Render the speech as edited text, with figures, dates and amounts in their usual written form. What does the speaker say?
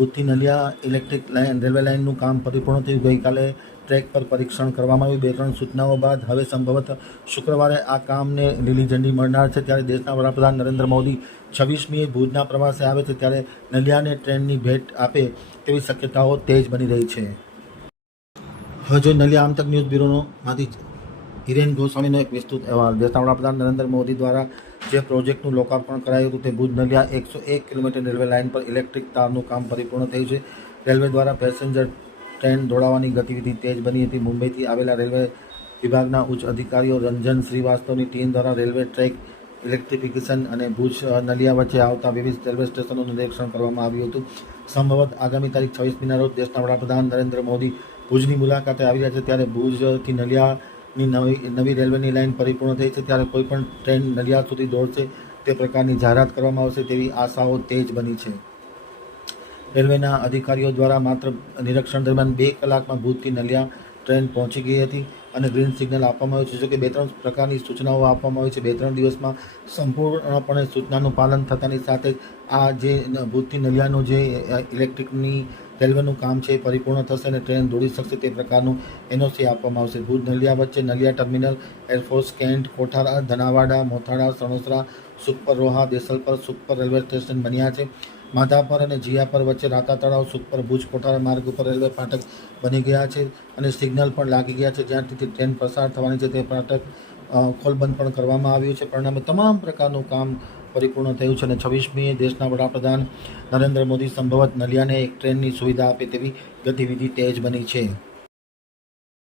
ભુજથી Naliya electric line railway લાઇનનું કામ પરિપૂર્ણ થયું। ગઈકાલે ટ્રેક પર પરીક્ષણ કરવામાં આવ્યું। 2-3 સૂચનાઓ બાદ હવે સંભવતઃ શુક્રવારે આ કામને લીલી ઝંડી મળનાર છે। ત્યારે દેશના વડાપ્રધાન નરેન્દ્ર મોદી 26મીએ ભુજના પ્રવાસે આવે છે, ત્યારે નલિયાને ટ્રેનની ભેટ આપે તેવી શક્યતાઓ તેજ બની રહી છે। હવે જો નલિયા આમતક ન્યૂઝ બ્યુરોમાંથી હિરેન ગોસ્વામીનો એક વિસ્તૃત અહેવાલ। દેશના વડાપ્રધાન નરેન્દ્ર મોદી દ્વારા જે પ્રોજેક્ટનું લોકાર્પણ કરાયું હતું તે Bhuj Naliya 101 kilometre railway line પર ઇલેક્ટ્રિક તારનું કામ પરિપૂર્ણ થયું છે। રેલવે દ્વારા પેસેન્જર ટ્રેન દોડાવવાની ગતિવિધિ તેજ બની હતી। મુંબઈથી આવેલા રેલવે વિભાગના ઉચ્ચ અધિકારીઓ રંજન શ્રીવાસ્તવની ટીમ દ્વારા રેલવે ટ્રેક ઇલેક્ટ્રિફિકેશન અને ભુજ નલિયા વચ્ચે આવતા વિવિધ રેલવે સ્ટેશનોનું નિરીક્ષણ કરવામાં આવ્યું હતું। સંભવતઃ આગામી તારીખ 26મીના રોજ દેશના વડાપ્રધાન નરેન્દ્ર મોદી ભુજની મુલાકાતે આવી રહ્યા છે, ત્યારે ભુજથી નલિયાની નવી રેલવેની લાઇન પરિપૂર્ણ થઈ છે। ત્યારે કોઈપણ ટ્રેન નલિયા સુધી દોડશે તે પ્રકારની જાહેરાત કરવામાં આવશે તેવી આશાઓ તેજ બની છે। રેલવેના અધિકારીઓ દ્વારા માત્ર નિરીક્ષણ દરમિયાન 2 કલાકમાં ભુજથી નલિયા ટ્રેન પહોંચી ગઈ હતી અને ગ્રીન સિગ્નલ આપવામાં આવ્યું છે। જોકે 2-3 પ્રકારની સૂચનાઓ આપવામાં આવી છે। 2-3 દિવસમાં સંપૂર્ણપણે સૂચનાનું પાલન થતાની સાથે જ આ જે ભુજથી નલિયાનું જે ઇલેક્ટ્રિકની રેલવેનું કામ છે એ પરિપૂર્ણ થશે અને ટ્રેન દોડી શકશે તે પ્રકારનું એનઓસી આપવામાં આવશે। ભુજ નલિયા વચ્ચે Naliya terminal, air force cantt, Kothara, Dhanawada, Mothala, Sanosara, Sukhpar Roha, Desalpar, Sukhpar railway station બન્યા છે। માધાપર અને જીયાપર વચ્ચે રાતા તળાવ, સુખપર, ભુજ, કોઠારા માર્ગ ઉપર રેલવે ફાટક બની ગયા છે અને સિગ્નલ પણ લાગી ગયા છે, જ્યાંથી ટ્રેન પસાર થવાની છે તે ફાટક ખોલબંધ પણ કરવામાં આવ્યું છે। પરિણામે તમામ પ્રકારનું કામ પરિપૂર્ણ થયું છે અને 26મીએ દેશના વડાપ્રધાન નરેન્દ્ર મોદી સંભવતઃ નલિયાને એક ટ્રેનની સુવિધા આપે તેવી ગતિવિધિ તેજ બની છે।